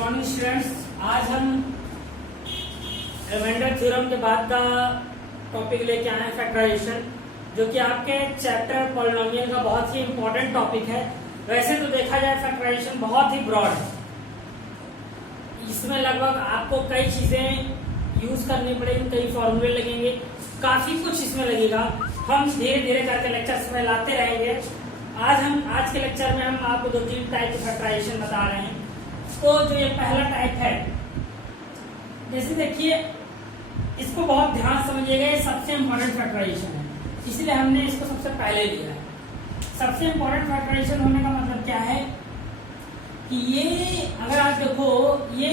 Morning students. आज हम remainder theorem के बाद का टॉपिक लेके आए हैं फैक्टराइजेशन, जो कि आपके चैप्टर पॉलिनोमियल का बहुत ही इंपॉर्टेंट टॉपिक है। वैसे तो देखा जाए फैक्टराइजेशन बहुत ही ब्रॉड है, इसमें लगभग आपको कई चीजें यूज करनी पड़ेगी, कई फॉर्मूले लगेंगे, काफी कुछ इसमें लगेगा। हम धीरे धीरे करके लेक्चर्स में लाते रहेंगे। आज के लेक्चर में हम आपको 2-3 टाइप के फैक्टराइजेशन बता रहे हैं। तो जो ये पहला टाइप है, जैसे देखिए इसको बहुत ध्यान समझिएगा, ये सबसे इम्पोर्टेंट फैक्टराइजेशन है, इसलिए हमने इसको सबसे पहले लिया है। सबसे इम्पोर्टेंट फैक्टराइजेशन होने का मतलब क्या है कि ये अगर आप देखो, ये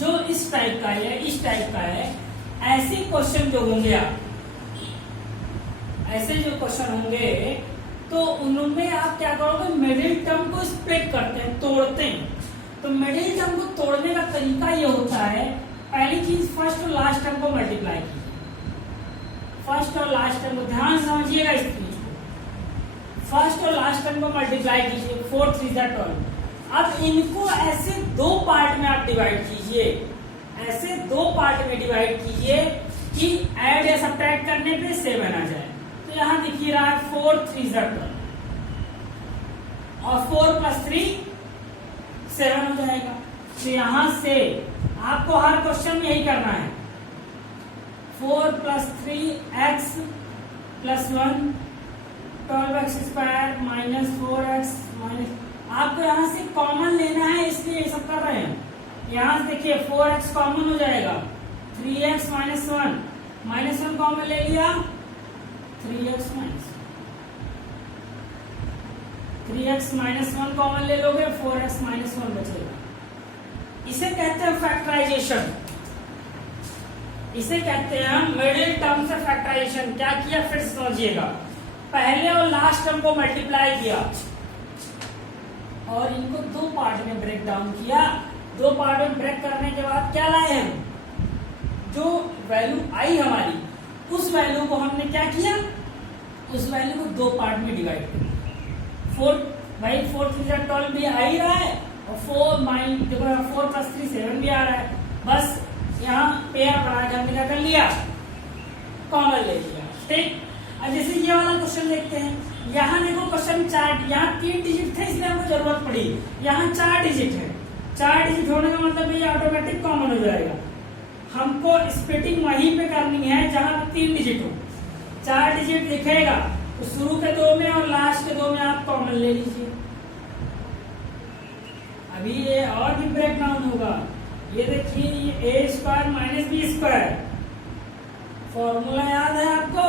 जो इस टाइप का है, इस टाइप का है, ऐसे क्वेश्चन जो होंगे, ऐसे जो क्वेश्चन होंगे तो उनमें आप क्या करोगे, मिडिल टर्म को स्प्लिट करते हैं, तोड़ते हैं। तो मिडिल टर्म को तोड़ने का तरीका ये होता है, पहली चीज फर्स्ट और लास्ट टर्म को मल्टीप्लाई कीजिए। फर्स्ट और लास्ट टर्म को ध्यान समझिएगा, इस चीज को फर्स्ट और लास्ट टर्म को मल्टीप्लाई कीजिए, 4 3 12। अब इनको ऐसे दो पार्ट में आप डिवाइड कीजिए, ऐसे दो पार्ट में डिवाइड कीजिए कि ऐड या सब्ट्रैक्ट करने पे 7 आ जाए। तो यहां दिखिए रहा है 4 3 12 और 4 + 3 7 हो जाएगा। तो यहां से आपको हर क्वेश्चन में यही करना है, 4 + 3x + 1 12x² - 4x आपको यहां से कॉमन लेना है, इसलिए ये सब कर रहे हैं। यहां से देखिए 4x कॉमन हो जाएगा, 3x - 1 -1 कॉमन ले लिया, 3x - 1 कॉमन ले लोगे, 4x - 1 बचेगा। इसे कहते हैं फैक्टराइजेशन, इसे कहते हैं मिडिल टर्म से फैक्टराइजेशन। क्या किया फिर समझिएगा, पहले और लास्ट टर्म को मल्टीप्लाई किया और इनको दो पार्ट में ब्रेक डाउन किया। दो पार्ट में ब्रेक करने के बाद क्या लाए हम, जो वैल्यू आई हमारी, उस वैल्यू को हमने क्या किया, उस वैल्यू को दो पार्ट में डिवाइड किया। 4 3 12 भी आ ही रहा है और 4 + 3 7 भी आ रहा है। बस यहाँ पेयर बना के हमने क्या कर लिया, कॉमन ले लिया। ठीक, अब जैसे ये वाला क्वेश्चन देखते हैं, यहाँ देखो क्वेश्चन 4, यहाँ 3 डिजिट थे इसलिए हमको जरूरत पड़ी, यहाँ 4 डिजिट है। 4 डिजिट होने का मतलब ये ऑटोमेटिक कॉमन हो जाएगा। हमको स्प्लिटिंग वहीं पे करनी है जहां 3 डिजिट हो। 4 डिजिट दिखेगा तो शुरू के 2 में और लास्ट के 2 में आप कॉमन ले लीजिए। अभी ये और भी ब्रेक डाउन होगा, ये देखिए a² - b², फॉर्मूला याद है आपको,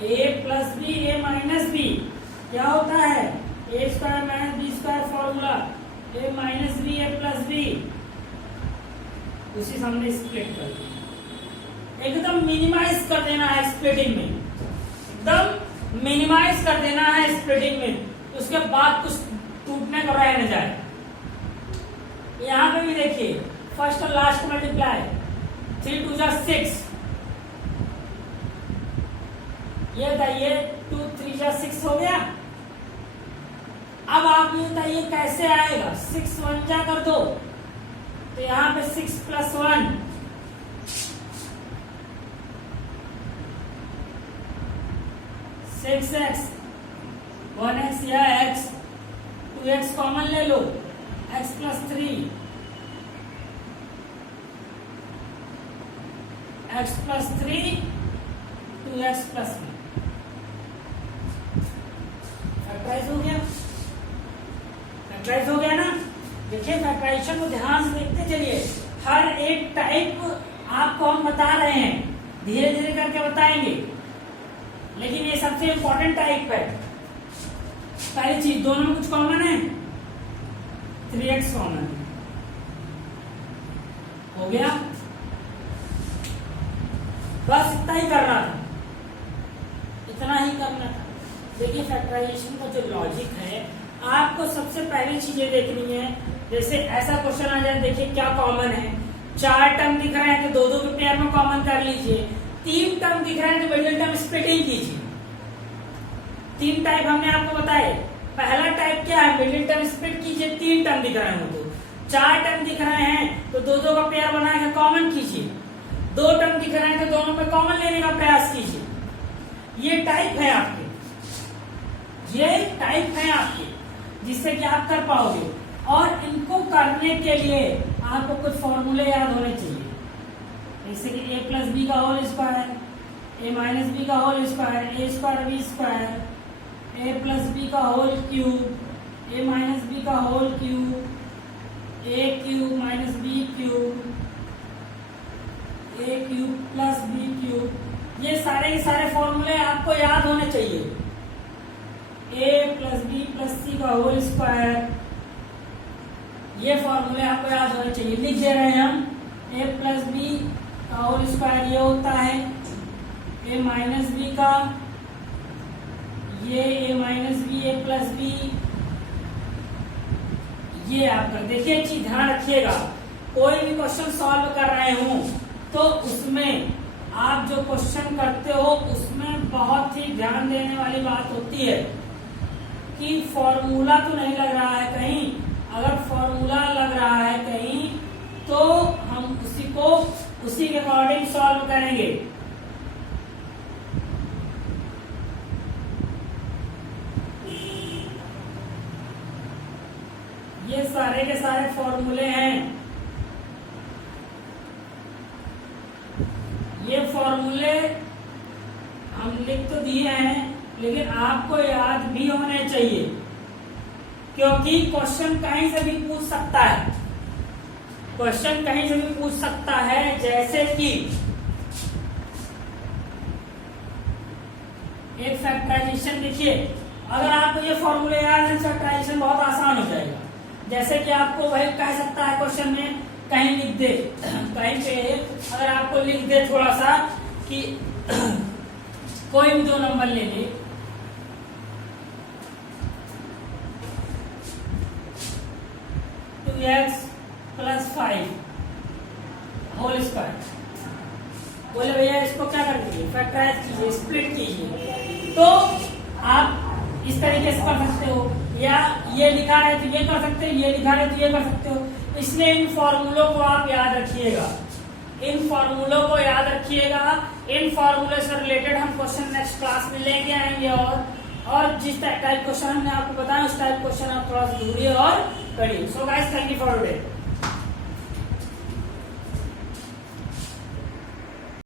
a + b a - b क्या होता है, a² - b² formula, a - b a + b, उसी से हमने स्प्लिट कर दिया। एकदम मिनिमाइज कर देना है स्प्लिटिंग में, एकदम मिनिमाइज कर देना है स्प्लिटिंग में, उसके बाद कुछ टूटने का रह न जाए। यहां पे भी देखिए फर्स्ट और लास्ट मल्टीप्लाई, 3 2 6, ये बताइए 2 3 6 हो गया। अब आप ये बताइए कैसे आएगा, 6 1 जा कर दो, तो यहां पे 6 + 1 6x 1x या x, 2x कॉमन ले लो, x + 3 x + 3 2x + 1 फैक्टराइज हो गया, फैक्टराइज हो गया ना। देखिए फैक्टराइजेशन को ध्यान से देखते चलिए, हर एक टाइप आपको हम बता रहे हैं, धीरे धीरे करके बताएंगे, लेकिन ये सबसे इंपॉर्टेंट टाइप है। पहली चीज, दोनों में कुछ कॉमन है, 3x कॉमन हो गया। बस इतना ही करना था, इतना ही करना था। देखिए फैक्टराइजेशन का जो लॉजिक है, आपको सबसे पहली चीजें देखनी है। जैसे ऐसा क्वेश्चन आ जाए, देखिए क्या कॉमन है, 4 टर्म दिख रहे हैं तो 2 के पेयर में कॉमन कर लीजिए, 3 टर्म दिख रहे हैं तो मिडिल टर्म स्प्लिटिंग कीजिए। 3 टाइप हमने आपको बताए, पहला टाइप क्या है, मिडिल टर्म स्प्लिट कीजिए, 3 टर्म दिख रहे हो 4 टर्म दिख रहे हैं तो दो दो का पेयर बना के कॉमन कीजिए, 2 टर्म दिख रहे हैं तो दोनों में कॉमन लेने का प्रयास कीजिए। ये टाइप है आपके, ये टाइप है आपके, जिससे कि आप कर पाओगे। और इनको करने के लिए आपको कुछ फॉर्मूले याद होने चाहिए, जैसे कि a प्लस बी का whole square, a minus b का whole square, a square b square, a plus b का whole cube, a minus b का whole cube, a cube minus b cube, a cube plus b cube. ये सारे के सारे फॉर्मूले आपको याद होने चाहिए। a प्लस बी प्लस सी का होल स्क्वायर, ये फॉर्मूले आपको याद होने चाहिए। लिख दे रहे हैं हम, a प्लस बी का होल स्क्वायर ये होता है a माइनस बी का, ये a minus b a plus b, ये आपका। देखिए चीज ध्यान रखिएगा, कोई भी क्वेश्चन सॉल्व कर रहे हो तो उसमें आप जो क्वेश्चन करते हो उसमें बहुत ही ध्यान देने वाली बात होती है कि फॉर्मूला तो नहीं लग रहा है कहीं। अगर फॉर्मूला लग रहा है कहीं तो हम उसी के अकॉर्डिंग सॉल्व करेंगे। ये सारे के सारे फॉर्मूले हैं, ये फॉर्मूले हम लिख तो दिए हैं लेकिन आपको याद भी होने चाहिए, क्योंकि क्वेश्चन कहीं से भी पूछ सकता है, क्वेश्चन कहीं से भी पूछ सकता है। जैसे कि एक फैक्टराइजेशन, देखिए अगर आपको ये फॉर्मूले याद है फैक्टराइजेशन बहुत आसान हो जाएगा। जैसे कि आपको वही कह सकता है क्वेश्चन में कहीं लिख दे, कहीं पे अगर आपको लिख दे थोड़ा सा कि कोई भी 2 नंबर ले ले, x प्लस 5 होल स्क्वायर, बोले भैया इसको क्या कर दीजिए, फैक्टराइज कीजिए, स्प्लिट कीजिए, तो आप इस तरीके से कर सकते हो, या ये लिखा है तो ये कर सकते हो, ये लिखा है तो ये कर सकते हो। इसलिए इन फॉर्मूलों को आप याद रखिएगा, इन फॉर्मूलों को याद रखिएगा। इन फॉर्मूले से रिलेटेड हम क्वेश्चन नेक्स्ट क्लास में लेके आएंगे, और जिस टाइप क्वेश्चन हमने आपको बताया उस टाइप क्वेश्चन आप थोड़ा सा ढूंढिए और करिए। So guys, thank you for today.